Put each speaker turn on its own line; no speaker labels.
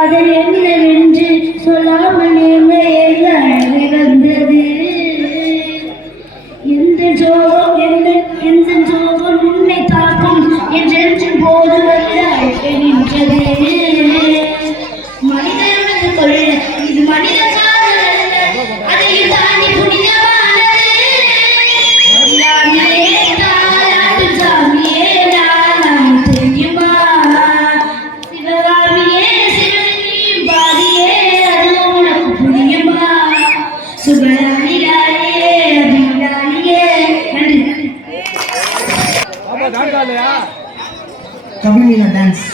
காதல் என்னவென்று சொல்லாமல் இறந்தது எந்த ஜோகம் எந்த எந்த ஜோகம் உன்னை தாக்கும் என்றென்று போது நின்றது. மனிதனது தொழில் சுபராணிடாயே அபிராணியே நன்றி
கபிலீலா டான்ஸ்